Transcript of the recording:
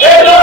eso,